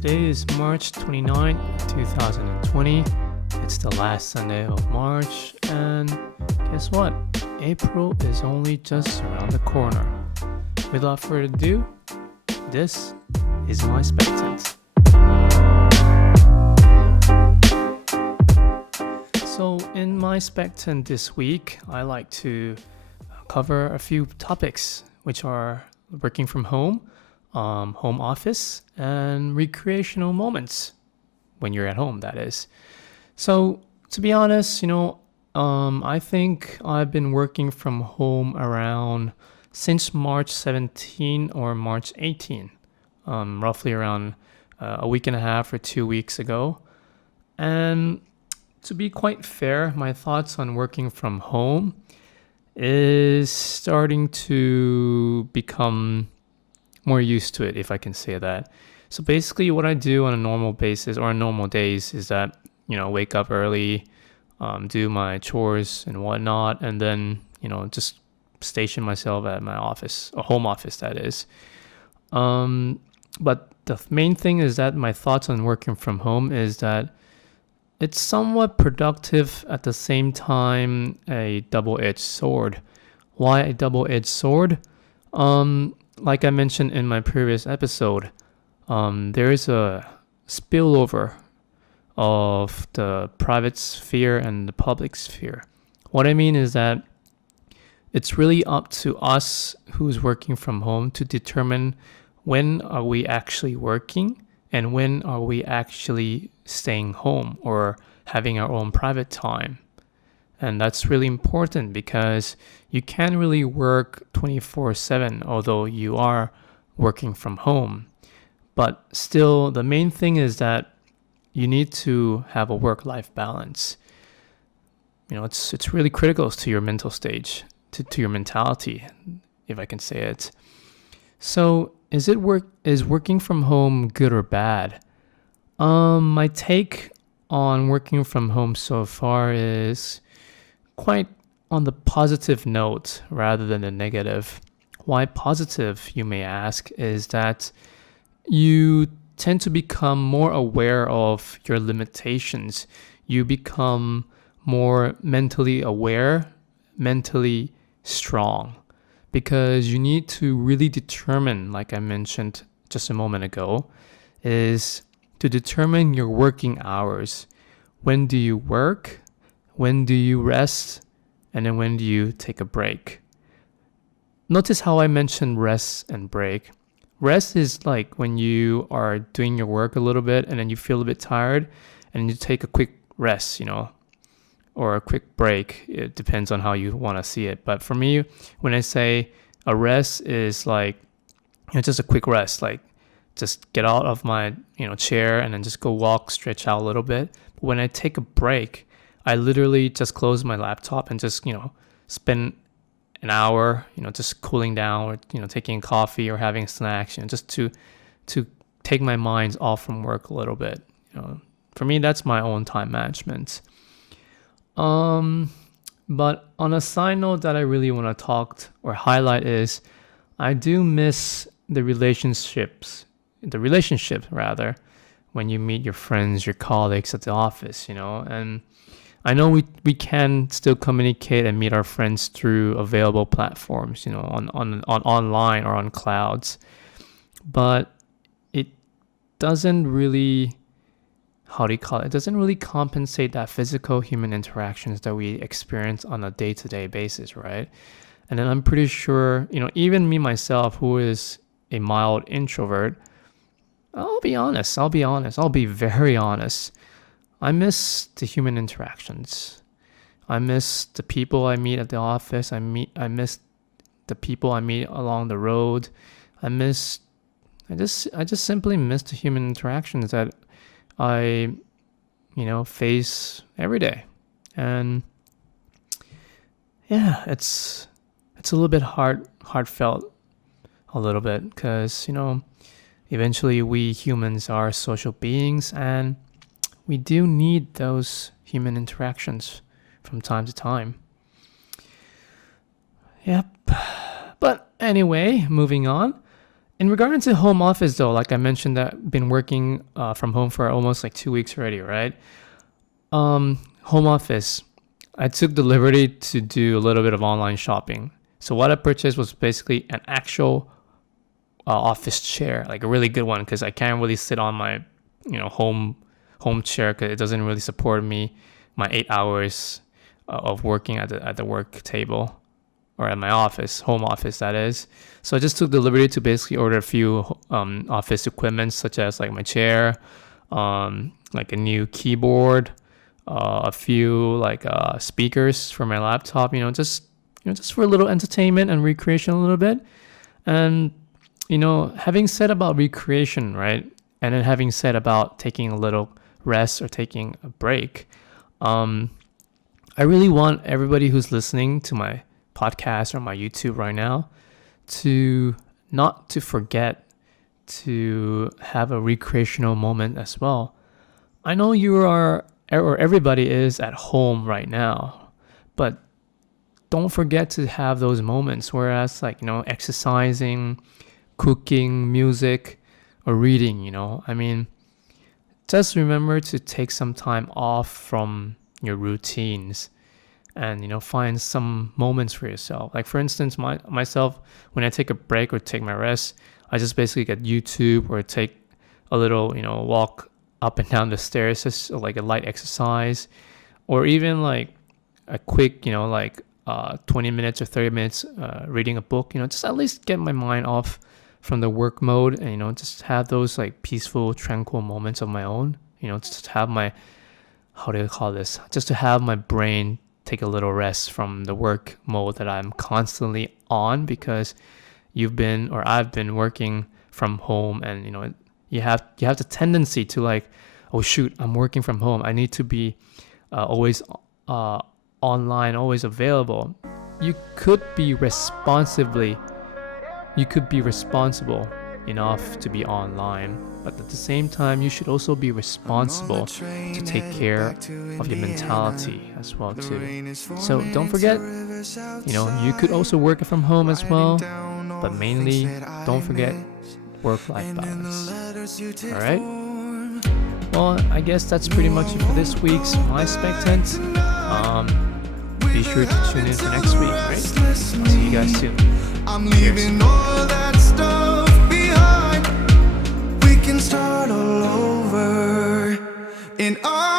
Today is March 29, 2020. It's the last Sunday of March, and guess what? April is only just around the corner. Without further ado, this is MySpectant. So in MySpectant this week, I like to cover a few topics, which are working from home, home office, and recreational moments when you're at home, that is. So to be honest, I think I've been working from home around since March 17 or March 18, roughly around a week and a half or 2 weeks ago. And to be quite fair, my thoughts on working from home is starting to become more used to it, if I can say that. So basically what I do on a normal basis or on normal days is that, wake up early, do my chores and whatnot, and then, just station myself at my office, a home office that is. But the main thing is that my thoughts on working from home is that it's somewhat productive, at the same time a double-edged sword. Why a double-edged sword? Like I mentioned in my previous episode, there is a spillover of the private sphere and the public sphere. What I mean is that it's really up to us who's working from home to determine when are we actually working and when are we actually staying home or having our own private time. And that's really important because you can't really work 24/7, although you are working from home. But still, the main thing is that you need to have a work-life balance. It's really critical to your mental stage, to your mentality, if I can say it. So, is working from home good or bad? My take on working from home so far is quite on the positive note rather than the negative. Why positive, you may ask, is that you tend to become more aware of your limitations. You become more mentally aware, mentally strong, because you need to really determine, like I mentioned just a moment ago, is to determine your working hours. When do you work? When do you rest? And then when do you take a break? Notice how I mentioned rest and break. Rest is like when you are doing your work a little bit and then you feel a bit tired and you take a quick rest, or a quick break. It depends on how you want to see it. But for me, when I say a rest is like, just a quick rest, like just get out of my, chair and then just go walk, stretch out a little bit. But when I take a break, I literally just close my laptop and just, spend an hour, just cooling down or, taking coffee or having snacks, just to take my mind off from work a little bit. For me, that's my own time management. But on a side note that I really want to talk or highlight is I do miss the relationship rather, when you meet your friends, your colleagues at the office, and I know we can still communicate and meet our friends through available platforms, on online or on clouds, but it doesn't really, it doesn't really compensate that physical human interactions that we experience on a day-to-day basis, right? And then I'm pretty sure, even me myself, who is a mild introvert, I'll be very honest. I miss the human interactions. I miss the people I meet at the office. I miss the people I meet along the road. I just simply miss the human interactions that I, face every day. And yeah, it's a little bit heartfelt a little bit because, eventually we humans are social beings and we do need those human interactions from time to time. Yep. But anyway, moving on. In regard to home office though, like I mentioned, that I've been working from home for almost like 2 weeks already, right? Home office. I took the liberty to do a little bit of online shopping. So what I purchased was basically an actual office chair, like a really good one, because I can't really sit on my, home chair because it doesn't really support me my 8 hours of working at the work table or at my office, home office that is. So I just took the liberty to basically order a few office equipment such as like my chair, like a new keyboard, a few like speakers for my laptop, just for a little entertainment and recreation a little bit. And having said about recreation, right? And then having said about taking a little rest or taking a break, I really want everybody who's listening to my podcast or my YouTube right now to not to forget to have a recreational moment as well. I know you are, or everybody is at home right now, but don't forget to have those moments, whereas like, exercising, cooking, music, or reading, I mean, just remember to take some time off from your routines and, find some moments for yourself. Like for instance, myself, when I take a break or take my rest, I just basically get YouTube or take a little, walk up and down the stairs, just like a light exercise, or even like a quick, 20 minutes or 30 minutes reading a book, just at least get my mind off from the work mode and, just have those like peaceful, tranquil moments of my own, just have my, how do you call this? Just to have my brain take a little rest from the work mode that I'm constantly on, because I've been working from home, and you have the tendency to like, oh shoot, I'm working from home, I need to be always online, always available. You could be responsible enough to be online, but at the same time, you should also be responsible to take care of your mentality as well too. So don't forget, you could also work from home as well, but mainly don't forget work-life balance. All right. Well, I guess that's pretty much it for this week's MySpectant. Be sure to tune in for next week, right? I'll see you guys soon. I'm leaving all that stuff behind. We can start all over in our